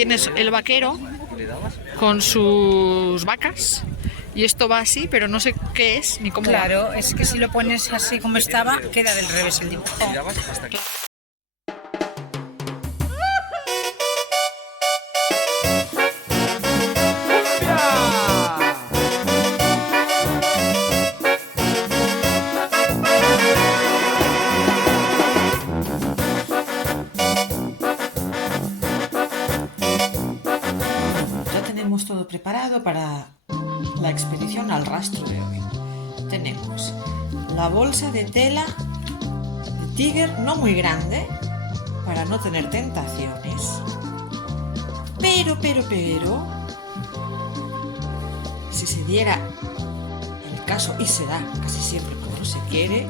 tienes el vaquero con sus vacas y esto va así, pero no sé qué es ni cómo va. Claro, es que si lo pones así como estaba, queda del revés el dibujo. Ya tenemos todo preparado para la expedición al rastro de hoy. Tenemos la bolsa de tela de Tiger, no muy grande, para no tener tentaciones. Pero, si se diera el caso, y se da casi siempre cuando se quiere,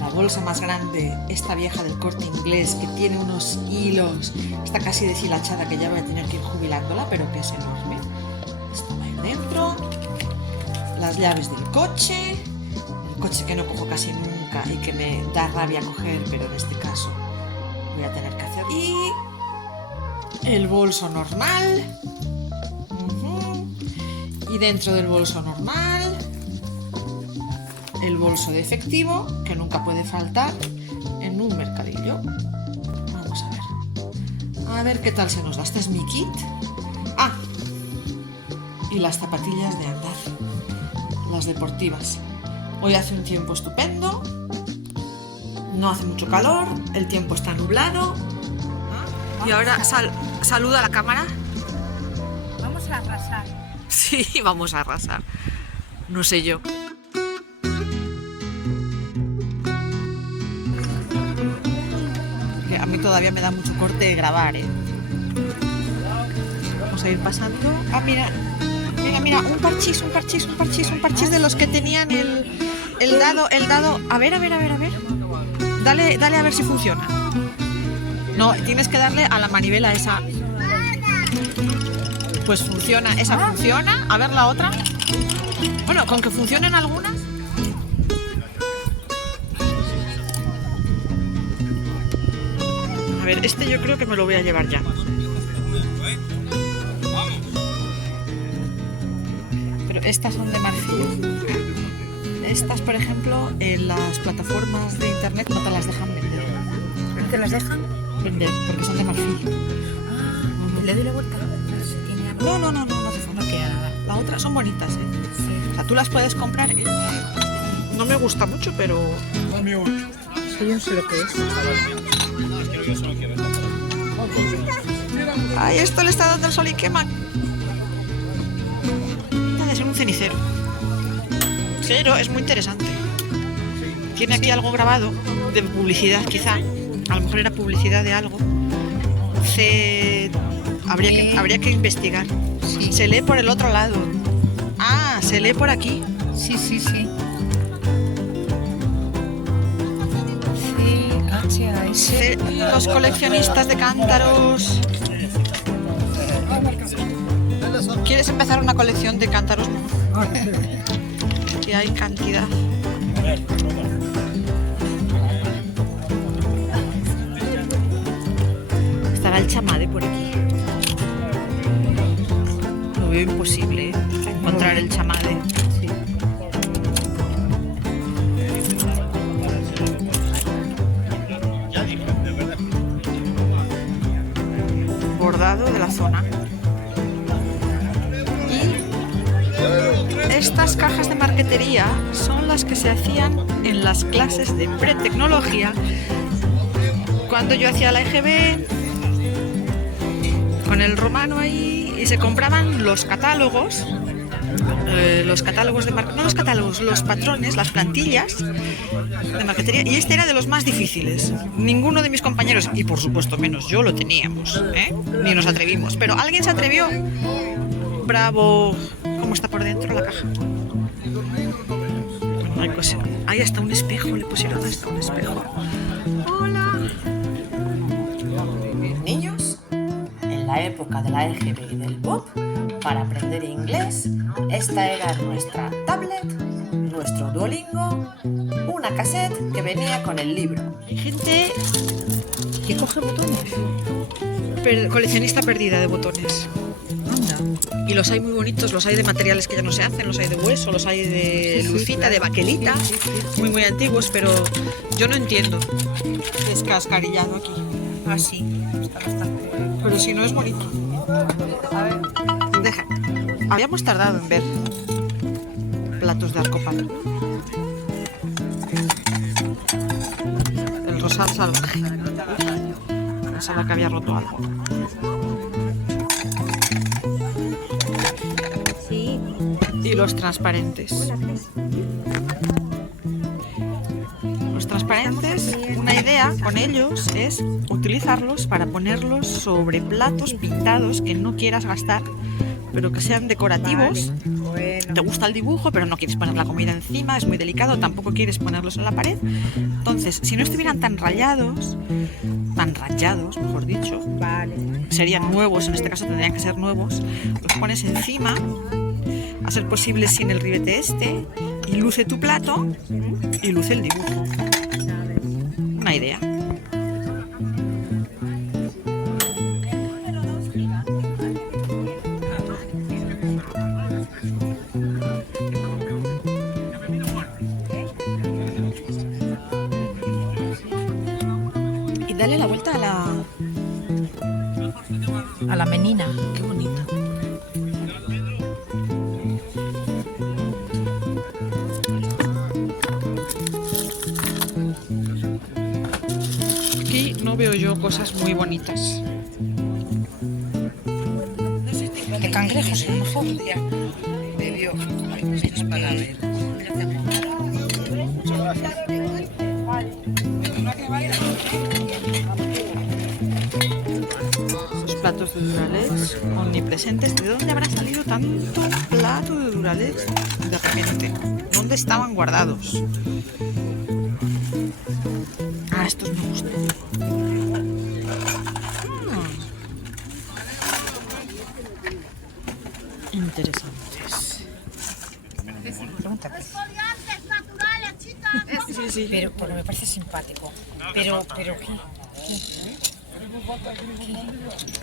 la bolsa más grande, esta vieja del Corte Inglés, que tiene unos hilos, está casi deshilachada, que ya voy a tener que ir jubilándola, pero que es enorme. Esto va a ir dentro. Las llaves del coche, el coche que no cojo casi nunca y que me da rabia coger, pero en este caso voy a tener que hacer. Y el bolso normal. Y dentro del bolso normal, el bolso de efectivo, que nunca puede faltar en un mercadillo. Vamos a ver. A ver qué tal se nos da. Este es mi kit. Ah, y las zapatillas de andar, las deportivas. Hoy hace un tiempo estupendo, no hace mucho calor, el tiempo está nublado. Y ahora saluda a la cámara. Vamos a arrasar. Sí, vamos a arrasar. No sé yo. Que a mí todavía me da mucho corte grabar, ¿eh? Vamos a ir pasando. Ah, mira, un parchís de los que tenían el dado. A ver. Dale a ver si funciona. No, tienes que darle a la manivela esa. Pues funciona, esa funciona. A ver la otra. Bueno, con que funcionen algunas. A ver, este yo creo que me lo voy a llevar ya. Pero estas son de marfil. Estas, por ejemplo, en las plataformas de internet no te las dejan vender. ¿No te las dejan? Vender, porque son de marfil. ¿Le doy la vuelta? No hace falta. No queda nada. La otra son bonitas, ¿eh? Sí. O sea, tú las puedes comprar. No me gusta mucho, pero... Sí, yo no sé lo que es. Ay, esto le está dando el sol y quema. Debe ser un cenicero. Pero es muy interesante. Tiene aquí algo grabado de publicidad, quizá. A lo mejor era publicidad de algo. Habría que investigar. Sí. Se lee por el otro lado. Ah, se lee por aquí. Sí. Los coleccionistas de cántaros. ¿Quieres empezar una colección de cántaros? Que hay cantidad. Estará el chamade por aquí. Lo veo imposible, ¿eh? Encontrar el chamade. Sí. Bordado de la zona. Y estas cajas de marquetería son las que se hacían en las clases de pretecnología cuando yo hacía la EGB con el romano ahí, y se compraban los catálogos de no los catálogos, los patrones, las plantillas de marquetería, y este era de los más difíciles. Ninguno de mis compañeros, y por supuesto menos yo, lo teníamos, ¿eh? Ni nos atrevimos, pero alguien se atrevió. Bravo. ¿Cómo está por dentro la caja? Ahí está un espejo, le pusieron hasta un espejo. Hola. Niños, en la época de la EGB y del pop, para aprender inglés, esta era nuestra tablet, nuestro Duolingo, una cassette que venía con el libro. Hay gente que coge botones. coleccionista perdida de botones. Y los hay muy bonitos, los hay de materiales que ya no se hacen, los hay de hueso, los hay de lucita, de baquelita, muy antiguos, pero yo no entiendo. Descascarillado aquí. Ah, sí, está bastante. Pero si no es bonito. A ver, deja. Habíamos tardado en ver platos de arcopalo. El rosal salvaje. Pensaba que había roto algo. Y los transparentes. Los transparentes, una idea con ellos es utilizarlos para ponerlos sobre platos pintados que no quieras gastar, pero que sean decorativos. Te gusta el dibujo, pero no quieres poner la comida encima, es muy delicado, tampoco quieres ponerlos en la pared. Entonces, si no estuvieran tan rayados, mejor dicho, serían nuevos, en este caso tendrían que ser nuevos, los pones encima, a ser posible sin el ribete este, y luce tu plato y luce el dibujo. Una idea. Y dale la vuelta A la menina. Qué bonita. Aquí no veo yo cosas muy bonitas. De cangrejos, a lo mejor. Esos platos de Duralex omnipresentes. ¿De dónde habrá salido tanto plato de Duralex de repente? ¿Dónde estaban guardados? Ah, estos me gustan. Interesantes. Pregúntate. Sí, sí. Pero me parece simpático. Pero ¿qué?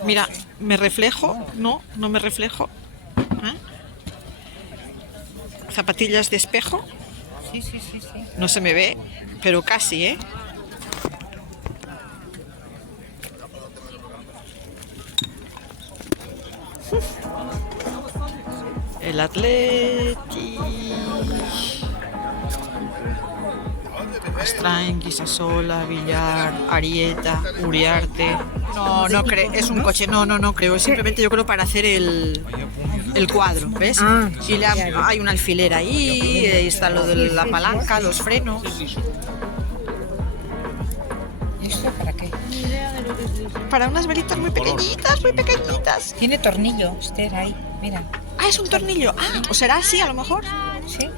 Mira, ¿me reflejo? No me reflejo. ¿Eh? Zapatillas de espejo. Sí. No se me ve, pero casi, ¿eh? El Atleti. Astrain, Guisasola, Villar, Arieta, Uriarte. No creo, es un coche, no creo, es simplemente yo creo para hacer el cuadro, ¿ves? Ah, y hay una alfiler ahí está lo de la palanca, los frenos. ¿Y esto para qué? Para unas velitas muy pequeñitas, muy pequeñitas. Tiene tornillo, Esther, ahí, mira. Ah, es un tornillo. Ah, ¿o será así a lo mejor? Sí.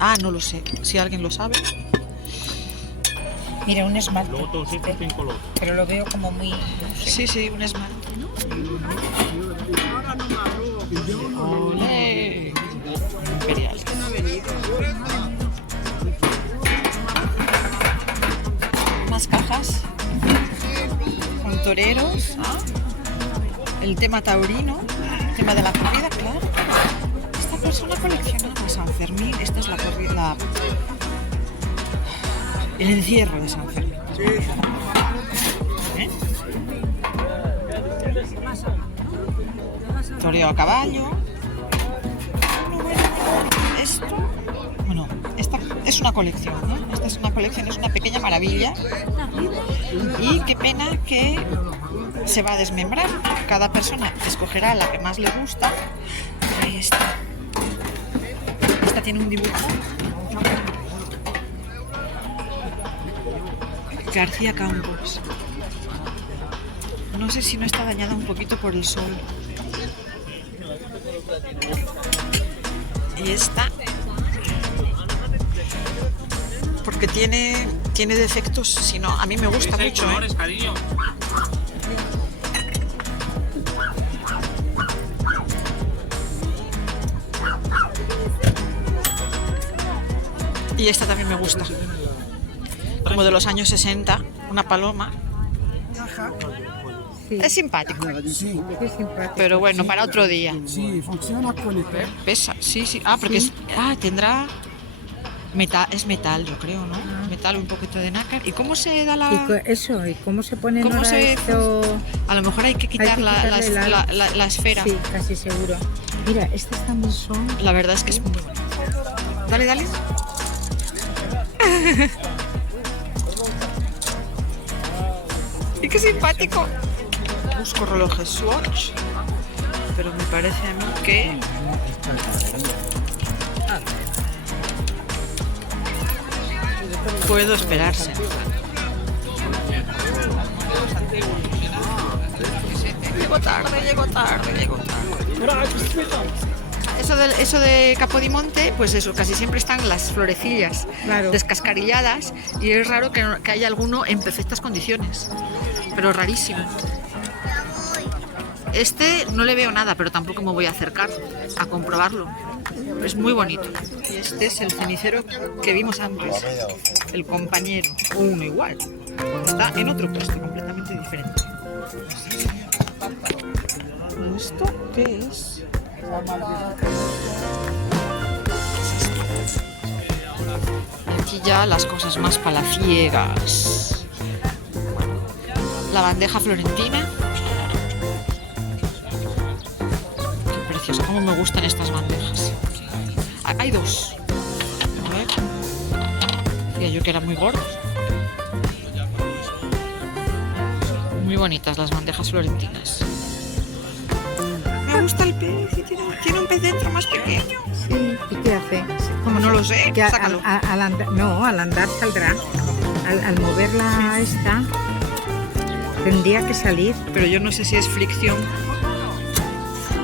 Ah, no lo sé, si alguien lo sabe. Mira, un esmalte. Esther, pero lo veo como muy... Sí, un esmalte. Olé. Imperial. Más cajas con toreros. El tema taurino, el tema de la corrida, claro. Esta persona colecciona San Fermín. Esta es la corrida, el encierro de San Fermín. ¿Eh? Toreo a caballo. Esto, bueno, esta es una colección, ¿no? Esta es una colección, es una pequeña maravilla. Y qué pena que se va a desmembrar. Cada persona escogerá la que más le gusta. Ahí está. Esta tiene un dibujo. García Campos. No sé si no está dañada un poquito por el sol. Y esta, porque tiene defectos, si no, a mí me gusta mucho, ¿eh? Y esta también me gusta, como de los años 60, una paloma. Sí. Es simpático. Sí, Qué simpático. Pero bueno, para otro día. sí, funciona con el perro. Pesa, sí, sí. Ah, porque tendrá metal, es metal, yo creo, ¿no? Metal, un poquito de nácar. ¿Y cómo se da la...? Eso, ¿y cómo se pone ¿Cómo ahora se- esto? A lo mejor hay que quitar quitarle la esfera. Sí, casi seguro. Mira, estas también son... La verdad es que es muy bueno. Dale, dale. Y qué simpático. Busco relojes Swatch, pero me parece a mí que... puedo esperarse. Llego tarde. Eso de Capodimonte, pues eso, casi siempre están las florecillas Claro. descascarilladas y es raro que haya alguno en perfectas condiciones, pero rarísimo. Este no le veo nada, pero tampoco me voy a acercar a comprobarlo. Es muy bonito. Y este es el cenicero que vimos antes, el compañero, o uno igual. Está en otro puesto completamente diferente. ¿Esto qué es? Aquí ya las cosas más palaciegas. La bandeja florentina. Qué preciosa, cómo me gustan estas bandejas. Hay dos. A ver. Decía yo que eran muy gordos. Muy bonitas las bandejas florentinas. Me gusta el pez y tiene un pez dentro más pequeño. Sí, ¿y qué hace? Como no lo sé, Que sácalo. al andar saldrá. Al moverla esta, tendría que salir. Pero yo no sé si es fricción.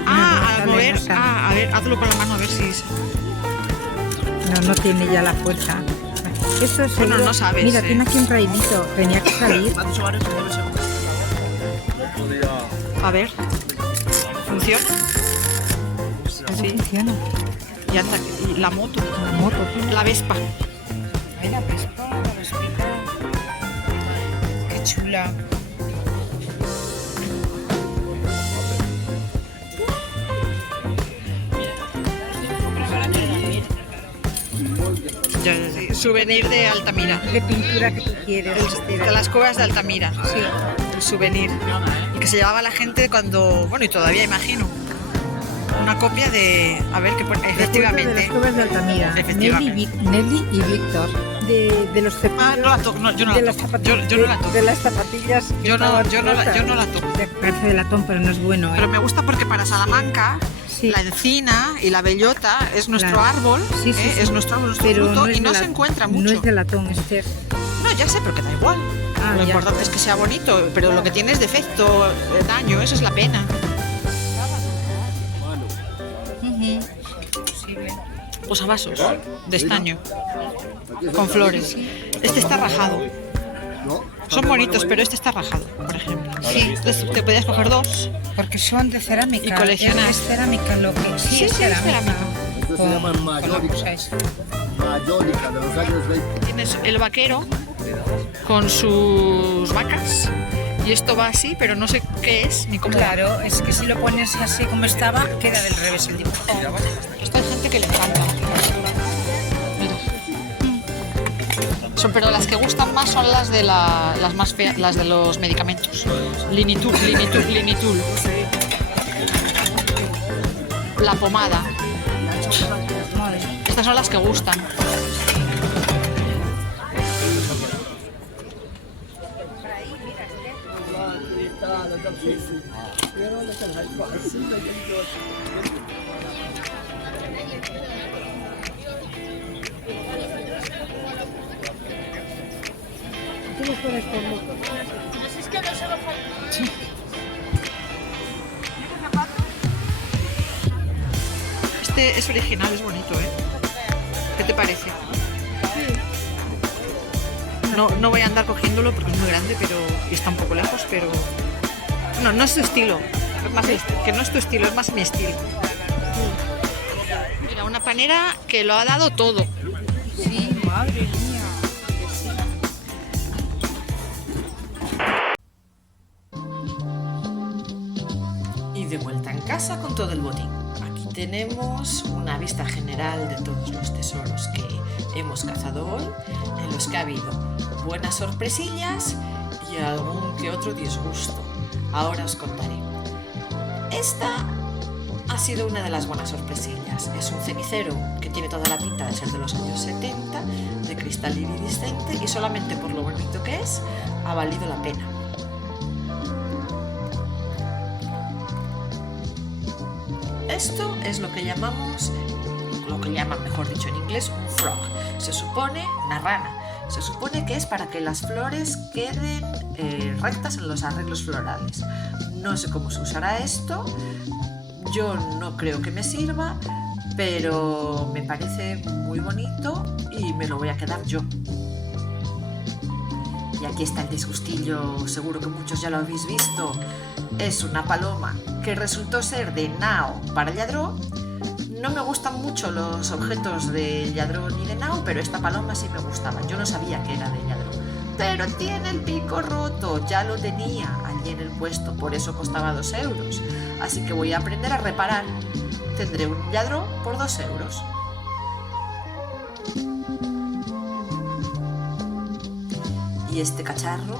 no, Al sale, mover. no sale. A ver, hazlo con la mano a ver si es. No tiene ya la fuerza. Eso es Bueno, no sabes, Mira, tiene aquí un raidito. Tenía que salir. A ver. ¿Funciona? ¿Cómo funciona? Y anda. Y la moto. La moto. La Vespa. Mira, la Vespita. Qué chula. Sí, souvenir de Altamira. ¿Qué pintura que tú quieres? De las cuevas de Altamira. Sí. El souvenir. Y que se llevaba la gente cuando. Bueno, y todavía imagino. Una copia de. A ver, qué pone. De las Efectivamente. cuevas de Altamira. Efectivamente. Nelly y Víctor. De los cepillos. Ah, no la toco. No, yo no de la las toco. zapatillas. Yo no la toco. De las zapatillas. que Yo no estaban la toco. Parece de latón, pero no es bueno, ¿eh? Pero me gusta porque para Salamanca Sí. la encina y la bellota es nuestro Claro. árbol, Sí, sí, sí. es nuestro árbol, nuestro Pero fruto es y de no se la- encuentra No mucho. es de latón, Esther. No, ya sé, pero que da igual. Ah, Lo ya. importante es que sea bonito, pero lo que tiene es defecto, daño, eso es la pena. Posavasos de estaño con flores. Este está rajado. Son bonitos, pero este está rajado, por ejemplo. Sí. Entonces te podías coger dos. Porque son de cerámica. Y coleccionar. Es cerámica lo que... Sí, es sí, es cerámica. Esto se llama Con la mayólica. cosa esa. Mayólica, de los años 20. Tienes el vaquero con sus vacas y esto va así, pero no sé qué es ni cómo. Claro, es que si lo pones así como estaba, queda del revés el dibujo. Esto hay gente que le encanta. Mira. Pero las que gustan más son las de las más feas, las de los medicamentos. Linitul. La pomada. Estas son las que gustan. Este es original, es bonito, ¿eh? ¿Qué te parece? No voy a andar cogiéndolo porque es muy grande, pero y está un poco lejos, pero no es tu estilo. Es más que no es tu estilo, es más mi estilo. Mira, una panera que lo ha dado todo. Sí, madre mía. de vuelta en casa con todo el botín. Aquí tenemos una vista general de todos los tesoros que hemos cazado hoy, en los que ha habido buenas sorpresillas y algún que otro disgusto. Ahora os contaré. Esta ha sido una de las buenas sorpresillas. Es un cenicero que tiene toda la pinta de ser de los años 70, de cristal iridiscente, y solamente por lo bonito que es, ha valido la pena. Esto es lo que llaman, mejor dicho en inglés, un frog. Se supone, una rana, se supone que es para que las flores queden rectas en los arreglos florales. No sé cómo se usará esto, yo no creo que me sirva, pero me parece muy bonito y me lo voy a quedar yo. Y aquí está el disgustillo, seguro que muchos ya lo habéis visto. Es una paloma que resultó ser de nao para lladró. No me gustan mucho los objetos de lladró ni de nao, pero esta paloma sí me gustaba. Yo no sabía que era de lladró. Pero tiene el pico roto, ya lo tenía allí en el puesto, por eso costaba 2 euros. Así que voy a aprender a reparar. Tendré un lladró por 2 euros. Y este cacharro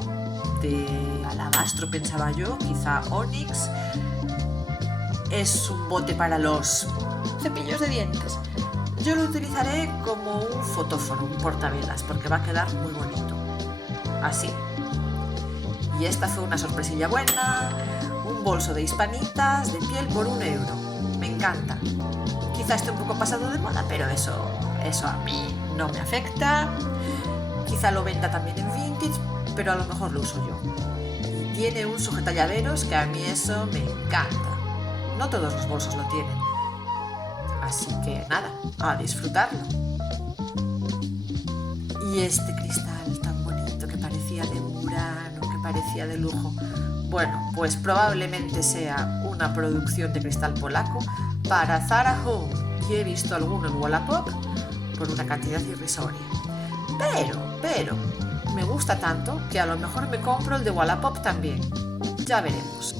de alabastro, pensaba yo, quizá ónix, es un bote para los cepillos de dientes. Yo lo utilizaré como un fotófono, un portavelas, porque va a quedar muy bonito. Así. Y esta fue una sorpresilla buena, un bolso de hispanitas de piel por 1 euro. Me encanta. Quizá esté un poco pasado de moda, pero eso a mí no me afecta. Quizá lo venda también en vintage, pero a lo mejor lo uso yo. Y tiene un sujetallaveros que a mí eso me encanta. No todos los bolsos lo tienen. Así que nada, a disfrutarlo. Y este cristal tan bonito que parecía de Murano, que parecía de lujo. Bueno, pues probablemente sea una producción de cristal polaco para Zara Home. Y he visto alguno en Wallapop por una cantidad irrisoria. Pero me gusta tanto que a lo mejor me compro el de Wallapop también. Ya veremos.